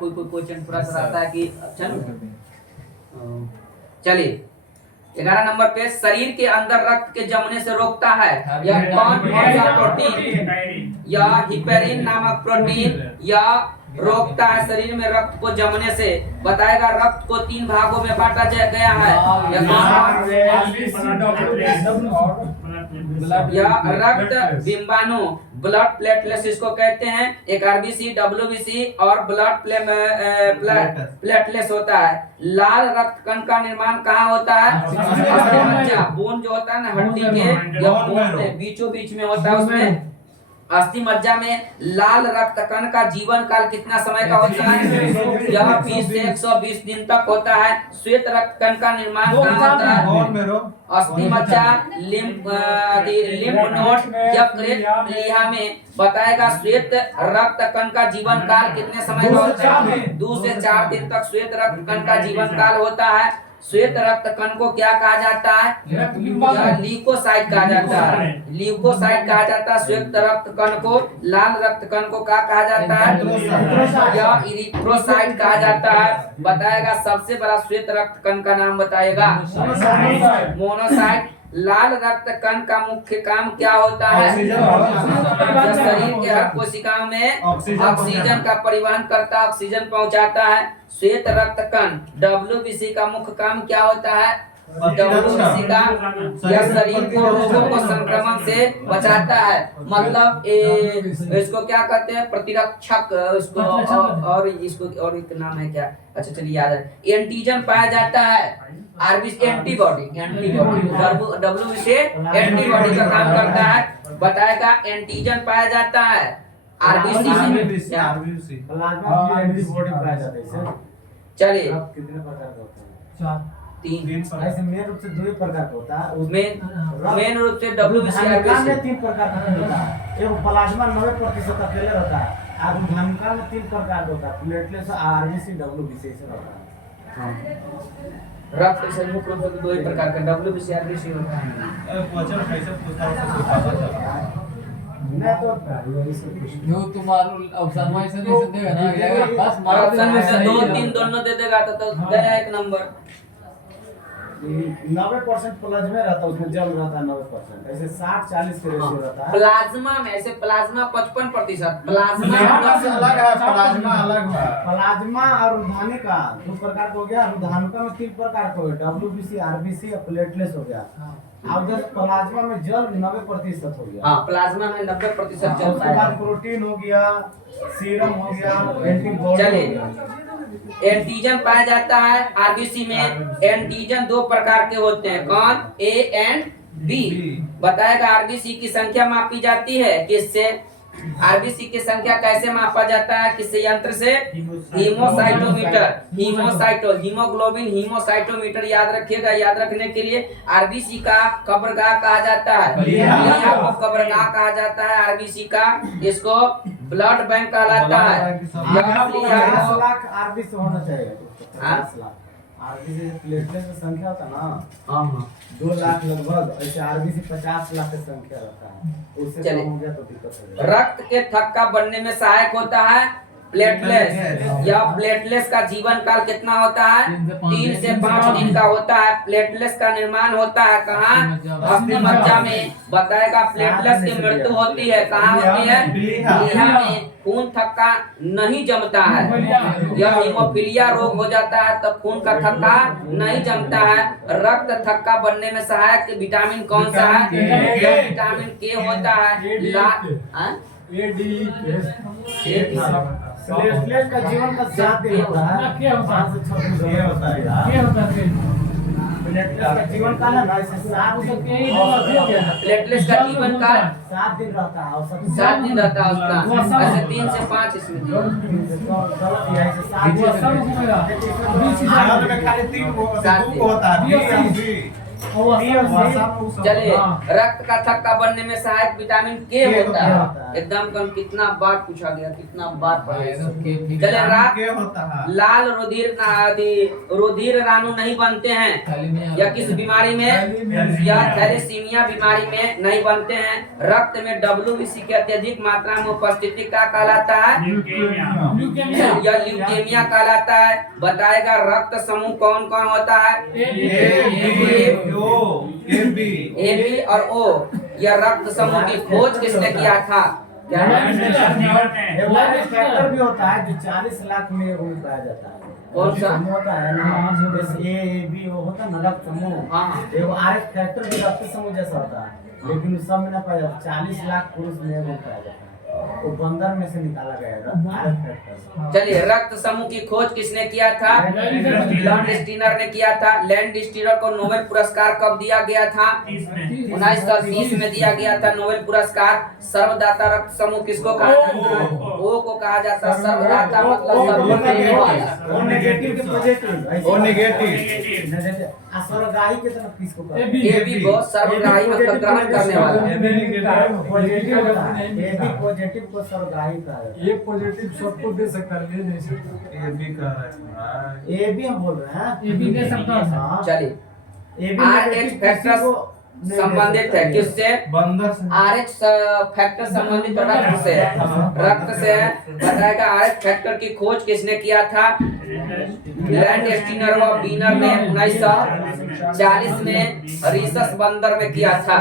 कोई कोई क्वेश्चन थोड़ा सा आता है कि चलिए 11 नंबर पे शरीर के अंदर रक्त के जमने से रोकता है यह कौन सा प्रोटीन या हिपेरिन नामक प्रोटीन या रोकता है शरीर में रक्त को जमने से। बताएगा रक्त को 3 भागों में बांटा गया है या रक्त बिंबाणु ब्लड प्लेटलेट्स इसको कहते हैं। एक आरबीसी डब्ल्यूबीसी और ब्लड प्लेटलेट्स होता है। लाल रक्त कण का निर्माण कहाँ होता है? बोन जो होता है ना हड्डी के या बोन में बीचों बीच में होता है उसमें अस्थि मज्जा में लाल रक्त कण का जीवन काल कितना समय का होता है? यह 20 से 120 दिन तक होता है। श्वेत रक्त कण का निर्माण कहाँ होता है? अस्थि मज्जा लिम्फ नोड यकृत प्लीहा में। बताएगा श्वेत रक्त कण का जीवन काल कितने समय का होता है? 2 से 4 दिन तक श्वेत रक्त कण का जीवन काल होता है। श्वेत रक्त कण को क्या कहा जाता है? ल्यूकोसाइट कहा जाता है। ल्यूकोसाइट कहा जाता है श्वेत रक्त कण को। लाल रक्त कण को क्या कहा जाता है? या इरिथ्रोसाइट कहा जाता है। बताएगा सबसे बड़ा श्वेत रक्त कण का नाम बताएगा? मोनोसाइट। लाल रक्त कण का मुख्य काम क्या होता है? शरीर के हर कोशिकाओं में ऑक्सीजन का परिवहन करता है, ऑक्सीजन पहुंचाता है। श्वेत रक्त कण डब्ल्यूबीसी का मुख्य काम क्या होता है? डब्ल्यूबीसी का यह शरीर को रोगों को संक्रमण से बचाता है। मतलब इसको क्या कहते हैं? प्रतिरक्षक। इसको और इसको और एक नाम है क्या? अच्छा चलिए याद है। एंटीजन पाया जाता है। आरबीसी एंटीबॉडी डब्ल्यूबीसी एंटीबॉडी का काम करता है। बताएगा एंटीजन पाया जाता है आरबीसी में। प्लाज्मा एंटीबॉडी पाया जाता है। चलिए कितने प्रकार का होता है? 3। ऐसे मेन रूप से 2 प्रकार का होता है। मेन रूप से डब्ल्यूबीसी आरबीसी में 3 प्रकार का होता है। एक प्लाज्मा 90% अकेले रहता है और धमका में 3 प्रकार का होता है। प्लेटलेट्स आरबीसी डब्ल्यूबीसी से रहता है। रक्त से मुख्य रूप से 2 प्रकार का डब्ल्यूबीसी आरबीसी होता है। क्वेश्चन कैसे पूछता है? मैं तो जो तुम्हारा ऑप्शन में से देगा ना बस ऑप्शन में से 2 3 दोनों दे देगा तो गया 1 नंबर। 90% प्लाज्मा रहता है, उसमें जल रहता है 90%। ऐसे 60-40 के रेशियो रहता है। प्लाज्मा में ऐसे प्लाज्मा 55%। प्लाज्मा अलग है, प्लाज्मा अलग है। प्लाज्मा और रुधानी का 2 प्रकार का हो गया। रुधानुका में 3 प्रकार का हो गया, डब्ल्यूबीसी आरबीसी और प्लेटलेट्स हो गया। और जब प्लाज्मा में जल 90% हो गया। हाँ प्लाज्मा में 90% जल उसके बाद प्रोटीन हो गया, सीरम हो गया, एंटीबॉडी हो गया। एंटीजन पाया जाता है आरबीसी में। एंटीजन 2 प्रकार के होते हैं। कौन? A and B. बताएगा आरबीसी की संख्या मापी जाती है किससे? आरबीसी की संख्या कैसे मापा जाता है? किस यंत्र से? हीमोसाइटोमीटर। हीमोग्लोबिन हीमोसाइटोमीटर याद रखिएगा। याद रखने के लिए आरबीसी का कब्रगाह कहा जाता है। प्लीहा को कब्रगाह कहा जाता है आरबीसी का। इसको ब्लड बैंक कहलाता है। 50 लाख आरबीसी होना चाहिए। 50 लाख आरबीसी प्लेटलेट्स की संख्या होता है ना 2 लाख लगभग। ऐसे आरबीसी 50 लाख की संख्या रहता है। उससे कम हो गया तो दिक्कत हो जाएगा। रक्त के थक्का बनने में सहायक होता है प्लेटलेट्स। या प्लेटलेट्स का जीवन काल कितना होता है? 3 से 5 दिन का होता है। प्लेटलेट्स का निर्माण होता है कहाँ? अस्थि मज्जा में। बताएगा प्लेटलेट्स की मृत्यु होती है कहाँ होती है? प्लीहा में। खून थक्का नहीं जमता है। यह हीमोफीलिया रोग हो जाता है तब खून का थक्का नहीं जमता है। रक्त थक्का बनने में सहायक विटामिन कौन सा है? यह विटामिन के होता है। प्लेटलेट्स का जीवन का 7 दिन होता है। क्या होता है? प्लेटलेट्स का जीवन काल है ना, इसे 7 दिन। प्लेटलेट्स का जीवन काल 7 दिन रहता है। 7 दिन रहता है उसका। ऐसे 3 से 5 इसमें खाली 3 होता है। चलिए, रक्त का थक्का बनने में सहायक विटामिन के होता है। एकदम कम कितना बार पूछा गया, कितना बार पढ़ा गया। चलिए, लाल रुधिर राणु नहीं बनते हैं या किस बीमारी में, या थैलेसीमिया बीमारी में नहीं बनते हैं। रक्त में WBC की अत्यधिक मात्रा में उपस्थिति का कहलाता है या ल्यूकेमिया कहलाता है। बताएगा रक्त समूह कौन कौन होता है? AB और O। यह रक्त समूह की खोज किसने किया था? क्या फैक्टर भी होता है जो 40 लाख में वो पाया जाता है। कौन सा होता है ना, जैसे AB वो होता है ना रक्त समूह। हाँ। एगो RS फैक्टर भी रक्त समूह जैसा होता है, लेकिन सब में ना पाया जाता। 40 लाख पुरुष में वो पाया जाता है, वो बंदर में से निकाला गया है RS फैक्टर। चलिए, रक्त समूह की खोज किसने किया था? लैंड स्टीनर ने किया था। लैंड स्टीनर को नोबेल पुरस्कार कब दिया गया था? 1930 में दिया गया था नोबेल पुरस्कार। सर्वदाता रक्त समूह किसको कहा जाता है? O को कहा जाता है। सर्वदाता मतलब सर्व देने वाला। और नेगेटिव के पॉजिटिव और नेगेटिव असरगाही के तरफ किसको कहते हैं? AB को सर्वग्राही मतलब ग्रहण करने वाला। पॉजिटिव होता है, AB पॉजिटिव को सर्वग्राही कहा जाता है। ये पॉजिटिव सबको दे सकता है, ले नहीं सकता। ये भी कह रहा है। AB हम बोल रहे हैं, AB दे सकता है। हाँ। चलिए, AB RH फैक्टर संबंधित है किससे? बंदर से। RH फैक्टर संबंधित रक्त से। रक्त से बताएगा RH फैक्टर की खोज किसने किया था? लैंड स्टीनर व बीनर ने 1940 में रीसस बंदर में किया था।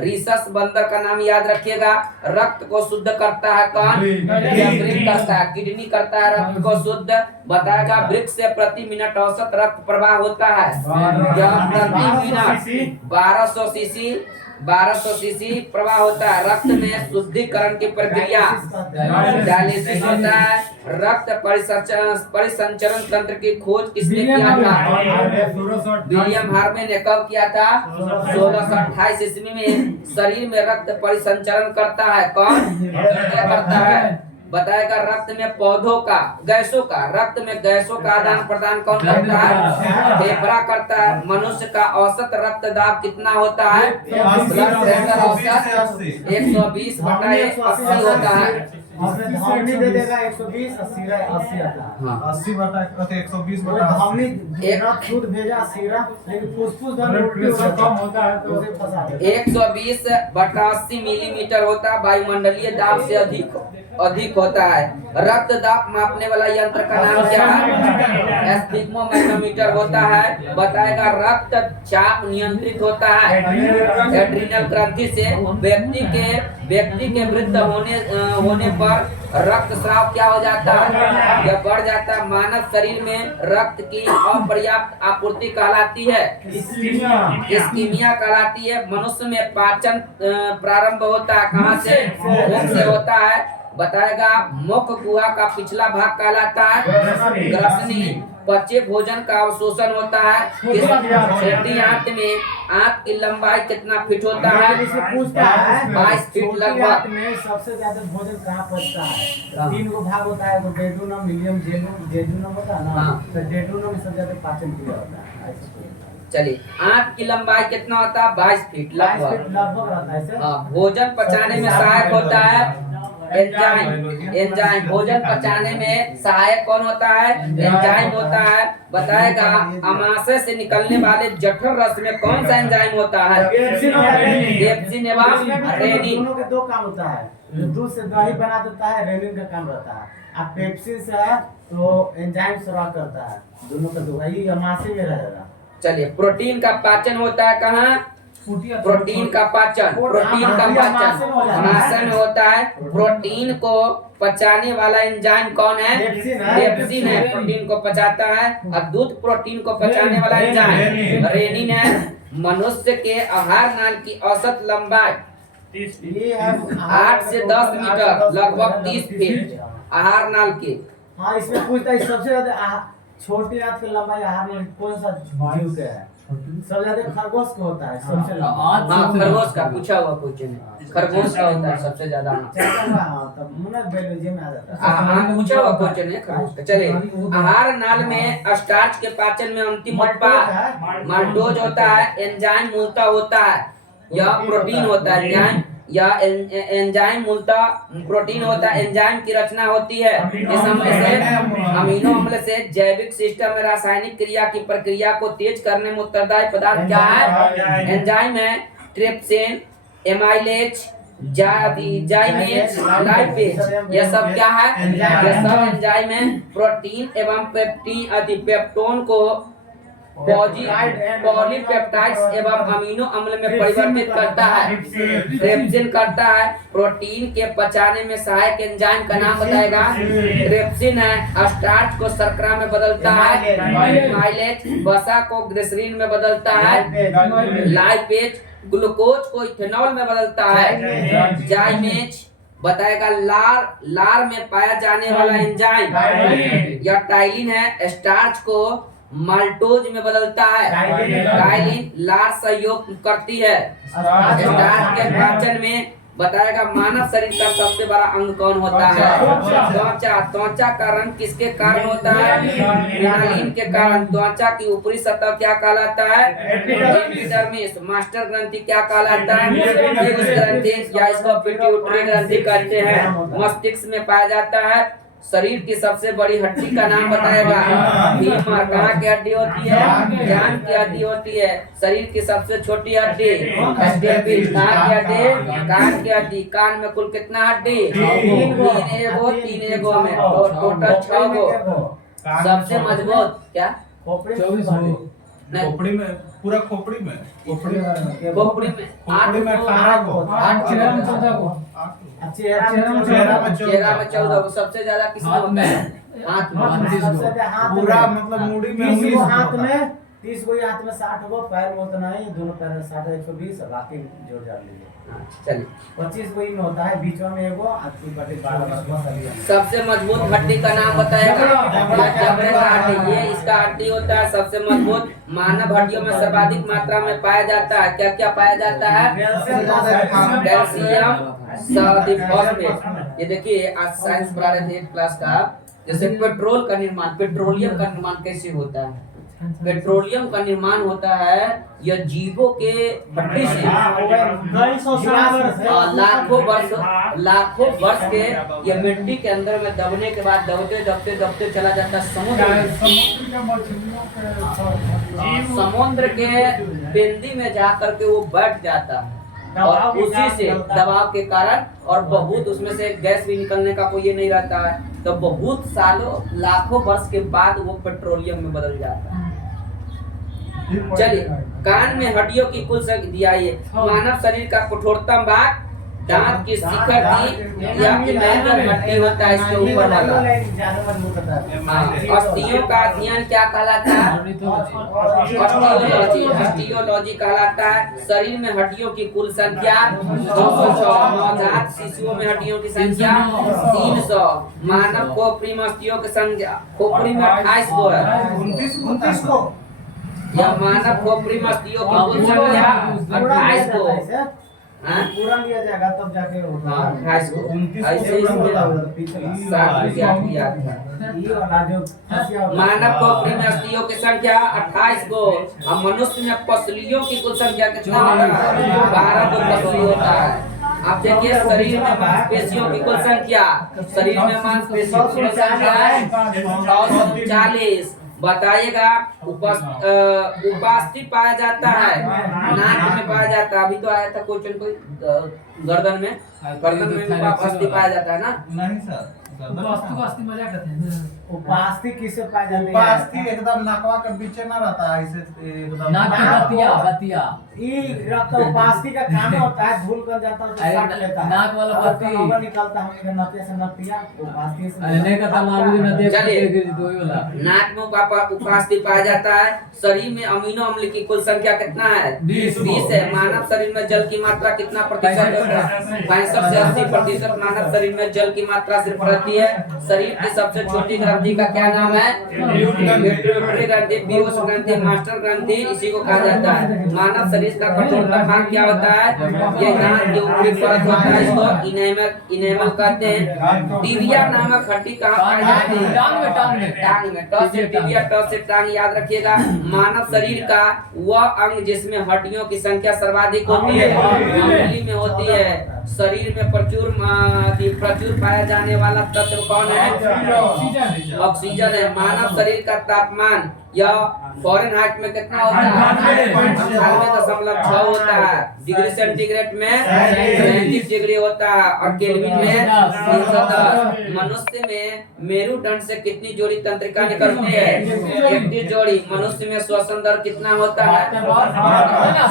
रीसस बंदर का नाम याद रखिएगा। रक्त को शुद्ध करता है कौन? वृक्क करता है, किडनी करता है रक्त को शुद्ध। बताएगा वृक्क से प्रति मिनट औसत रक्त प्रवाह होता है। यह प्रति मिनट 1200 सीसी प्रवाह होता है। रक्त में शुद्धिकरण की प्रक्रिया डायलिसिस होता है। रक्त परिसंचरण तंत्र की खोज किसने किया था? विलियम हार्वे ने कब किया था? 1628 ईस्वी में। शरीर में रक्त परिसंचरण करता है कौन? क्या करता है? बताएगा रक्त में पौधों का, गैसों का, रक्त में गैसों का आदान प्रदान कौन करता है? फेफड़ा करता है। मनुष्य का औसत रक्त दाब कितना होता है? ब्लड प्रेशर औसत 120/80 होता है। धमनी दे देगा 120, 80 आता है। 80 बटा 120 वो बटा धमनी एक दूध भेजा सीरा, लेकिन फुसफुस कम होता है तो उसे फंसा देता है। 120/80 मिलीमीटर होता है। वायुमंडलीय दाब से अधिक होता है। रक्त दाब मापने वाला यंत्र का नाम क्या है? स्फिग्मोमेट्रोमीटर होता है। बताएगा रक्त चाप नियंत्रित होता है एड्रिनल ग्रंथि से। व्यक्ति के वृद्ध होने पर रक्त स्राव क्या हो जाता है? यह बढ़ जाता है। मानव शरीर में रक्त की अपर्याप्त आपूर्ति कहलाती है इस्कीमिया कहलाती है। मनुष्य में पाचन प्रारंभ होता है कहाँ से? मुख से होता है। बताएगा मुख गुहा का पिछला भाग कहलाता है ग्रसनी। पचे भोजन का अवशोषण होता है। छठी आंत में आंत की लंबाई कितना फीट होता है? 22 फीट लगभग। में सबसे ज्यादा भोजन कहाँ पचता है? 3 गो भाग होता है, डेड्यूनम, मिलियम, जेजुनम होता है ना। तो डेड्यूनम में सबसे ज्यादा पाचन क्रिया होता है। चलिए, आंत की लंबाई कितना होता है? 22 फीट लगभग रहता है। हाँ, भोजन पचाने में सहायक होता है एंजाइम। भोजन पचाने में सहायक कौन होता है? एंजाइम होता है। बताएगा अमाशय से निकलने वाले जठर रस में कौन सा एंजाइम होता है? पेप्सिन एवं रेनिन। दोनों के 2 काम होता है। जो दूध से दही बना देता है, रेनिन का काम रहता है। अब पेप्सिन से है तो एंजाइम स्राव करता है। दोनों का दवाई अमाशय में रहेगा। चलिए, प्रोटीन का पाचन होता है कहाँ? प्रोटीन का पाचन अमाशय में होता है। प्रोटीन को पचाने वाला एंजाइम कौन है? पेप्सिन है, प्रोटीन को पचाता है। और दूध प्रोटीन को पचाने वाला एंजाइम रेनिन है। मनुष्य के आहार नाल की औसत लंबाई 8 से 10 मीटर लगभग 30 फीट आहार नाल की। हाँ, इसमें पूछता है सबसे ज्यादा छोटी आंत की लंबाई आहार नाल कौन सा जीव के है? सब ज्यादा खरगोश को होता है सबसे आज ज्यादा। हाँ खरगोश का पूछा हुआ क्वेश्चन है, खरगोश का होता है सबसे ज्यादा। तब मुना बायोलॉजी में आ जाता है। पूछा हुआ क्वेश्चन है खरगोश का। चलिए, आहार नाल में स्टार्च के पाचन में अंतिम उत्पाद माल्टोज होता है। एंजाइम मूलतः होता है, यह प्रोटीन होता है। एंजाइम या एंजाइम मूलतः प्रोटीन होता है। एंजाइम की रचना होती है इस अम्ल से, अमीनो अम्ल से। जैविक सिस्टम में रासायनिक क्रिया की प्रक्रिया को तेज करने में उत्तरदायी पदार्थ क्या है? एंजाइम है। ट्रिप्सिन, एमाइलेज, जाइमेज, लाइपेज, यह सब क्या है? यह सब एंजाइम है। प्रोटीन एवं पेप्टोन को पॉलीपेप्टाइड्स एवं अमीनो अम्ल में परिवर्तित करता है। ट्रिप्सिन करता है। प्रोटीन के पचाने में सहायक एंजाइम का नाम बताएगा। ट्रिप्सिन है। स्टार्च को शर्करा में बदलता है। माइलेज वसा को ग्लिसरीन में बदलता है। लाइपेज ग्लूकोज को इथेनॉल में बदलता है। जाइमेज बताएगा लार में पाया जाने वाला एंजाइम। या टाइलिन है। स्टार्च को माल्टोज में बदलता है। टाइलिन लार सहयोग करती है। स्टार्च के पाचन में बताएगा। मानव शरीर का सबसे बड़ा अंग कौन होता है? त्वचा। त्वचा का रंग किसके कारण होता है? क्रिनालिन के कारण। त्वचा की ऊपरी सतह क्या कहलाता है? एपिडर्मिस। मास्टर ग्रंथि क्या कहलाता है? ह्यूमरस ग्रंथि, या इसको पिट्यूटरी ग्रंथि कहते हैं। मस्तिष्क में पाया जाता है। शरीर की सबसे बड़ी हड्डी का नाम बताएगा। फीमर कहाँ की हड्डी होती है? जान की हड्डी होती है। शरीर की सबसे छोटी हड्डी स्टेपिस कहाँ की हड्डी? कान की हड्डी। कान में कुल कितना हड्डी? तीन एगो में टोटल 6 गो। सबसे मजबूत क्या? खोपड़ी में, पूरा खोपड़ी में, खोपड़ी में 8 खोपड़ी में 18 को, 8 चेहरा में 14 को, चेहरा में चेहरा में 14 को। सबसे ज्यादा किसमें हाथ होता में, है? हाथ में। पूरा मतलब मुड़ी में 30 गो 19 हाथ में, 30 गो हाथ में, 60 गो पैर में उतना ही, दोनों पैर में 60, 120, बाकी जोड़ जाड़ लीजिए। चलिए, 25 गो में होता है, बीच में एगो, आखिरी बटे 12 सबसे मजबूत हड्डी का नाम बताएगा। जबड़े का हड्डी, ये इसका हड्डी होता है सबसे मजबूत। मानव हड्डियों में सर्वाधिक मात्रा में पाया जाता है। क्या क्या पाया जाता है? Calcium, phosphate. ये देखिए, आज साइंस पढ़ा रहे थे क्लास का। जैसे पेट्रोल का निर्माण, पेट्रोलियम का निर्माण कैसे होता है? पेट्रोलियम का निर्माण होता है यह जीवों के हड्डी से। लाखों वर्ष के ये मिट्टी के अंदर में दबने के बाद दबते दबते दबते चला जाता है समुद्र के बिंदी में जाकर के वो बैठ जाता है। और उसी से दबाव के कारण, और बहुत उसमें से गैस भी निकलने का कोई ये नहीं रहता है, तो बहुत सालों लाखों वर्ष के बाद वो पेट्रोलियम में बदल जाता है। चलिए, कान में हड्डियों की कुल संख्या दिया है। मानव शरीर का कठोरतम भाग दांत की शिखर की या इनर हड्डी होता है, इसके ऊपर वाला। अस्थियों का अध्ययन क्या कहलाता है? ऑस्टियोलॉजी कहलाता है। शरीर में हड्डियों की कुल संख्या 206। नवजात शिशुओं में हड्डियों की संख्या 300। मानव खोपड़ी में अस्थियों की संख्या, खोपड़ी में 28 गो है। 29 को यह मानव खोपड़ी में अस्थियों की कुल संख्या 28 गो। पूरा लिया जाएगा तब जाके होगा। 28 गो। 29 ऐसे मानव खोपड़ी में अस्थियों की संख्या 28 गो। और मनुष्य में पसलियों की कुल संख्या कितना होता है? 12 गो पसली होता है। आप देखिए, शरीर में मांसपेशियों की कुल संख्या, शरीर में मांसपेशियों की कुल संख्या है 940। बताइएगा, उपास्थि पाया जाता है, नाक में पाया जाता है। अभी तो आया था क्वेश्चन कोई गर्दन में उपास्थि पाया जाता है ना? नहीं सर, उपास्थि किसे पाया जाता है? उपास्थि एकदम नाकवा के बीच में रहता है, ऐसे एकदम नाक के बतिया ये रक्त उपास्थि का काम होता है, धूल कर जाता है तो काट लेता है। नाक वाला बत्ती निकलता है, हमने नतिया से नतिया उपास्थि से। अरे नहीं कहता मालूम न देख चलिए, के तो ही वाला नाक में उपास्थि पाया जाता है। शरीर में अमीनो अम्ल की कुल संख्या कितना है? 20 है। मानव शरीर में जल की मात्रा कितना प्रतिशत होता है? 65 से 80% मानव शरीर में जल की मात्रा सिर्फ रहती है। शरीर की सबसे छोटी ग्रंथि ग्रंथि का क्या नाम है? पिट्यूटरी ग्रंथि, पीयूष ग्रंथि, मास्टर ग्रंथि, इसी को कहा जाता है। मानव शरीर का कठोरतम भाग क्या होता है? ये दांत के ऊपरी परत होता है, इसको इनेमल कहते हैं। टिबिया नामक हड्डी कहाँ पाई जाती है? टांग में। ट से टिबिया, ट से टांग याद रखिएगा। मानव शरीर का वह अंग जिसमें हड्डियों की संख्या सर्वाधिक होती है, उंगली में होती है। शरीर में प्रचुर पाया जाने वाला तत्व कौन है? ऑक्सीजन है। मानव शरीर का तापमान यह फ़ारेनहाइट में कितना होता है? 98.6 होता है। डिग्री सेंटीग्रेड में 33 डिग्री होता है और केल्विन में 310। मनुष्य में मेरुदंड से कितनी जोड़ी तंत्रिका निकलती है? 31 जोड़ी। मनुष्य में श्वसन दर कितना होता है?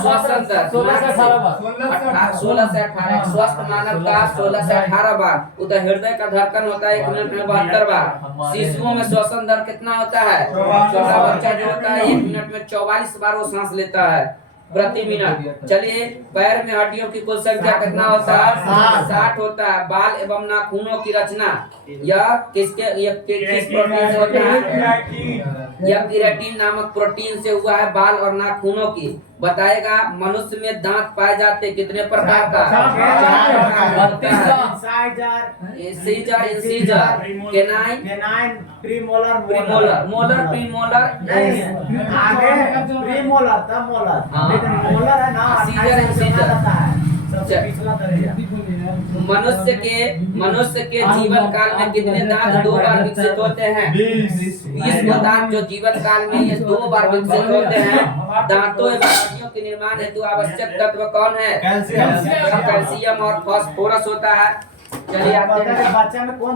श्वसन दर 16 से 18। स्वस्थ मानव का 16 से 18 बार। उधर हृदय का धड़कन होता है 1 मिनट में 72 बार। शिशुओं में श्वसन दर कितना होता है? छोटा बच्चा जो होता है 1 मिनट में 44 बार वो सांस लेता है प्रति मिनट। चलिए, पैर में हड्डियों की कुल संख्या कितना होता है? 60 होता है। बाल एवं नाखूनों की रचना यह किस प्रोटीन से होता है? यह केराटिन नामक प्रोटीन से हुआ है। बाल और नाखूनों की बताएगा। मनुष्य में दांत पाए जाते कितने प्रकार का? 4 इंसीजर, कैनाइन, प्रीमोलर, मोलर, आगे प्रीमोलर तब मोलर, लेकिन मोलर है ना सीजर, इंसीजर। सबसे पिछला दर्जा। मनुष्य के जीवन काल में कितने दांत 2 बार विकसित होते हैं? 20 दांत जो जीवन काल में ये 2 बार विकसित होते हैं। दांतों एवं हड्डियों के निर्माण हेतु आवश्यक तत्व कौन है? कैल्शियम और फास्फोरस होता है। चलिए आते हैं। बच्चा में कौन